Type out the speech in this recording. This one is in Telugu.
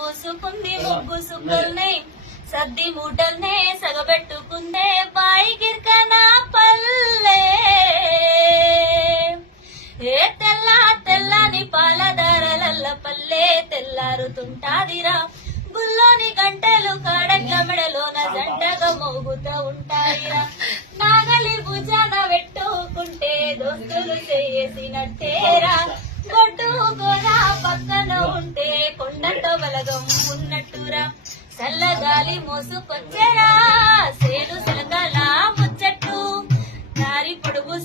ఊసుకుంది ముగ్గు సుక్కల్ని సద్ది మూటల్నే సగబెట్టుకుందే బాయి గిర్కన పల్లె ఏ తెల్లని పాలదారలల్ల పల్లె తెల్లారుతుంటాదిరా గుల్లోని గంటలు కాడట్ల మెడలోన జంటగా మోగుతూ ఉంటాయిరా నాగలి భుజాన పెట్టుకుంటే దోస్తులు చేసినట్టేరా బొడ్డు గోడ పక్కన ఉంటే కొండంతో బలగం ఉన్నట్టురా చల్లగాలి మోసుకొచ్చెరా సేలు సెలకల ముచ్చట్టు దారి పొడుగు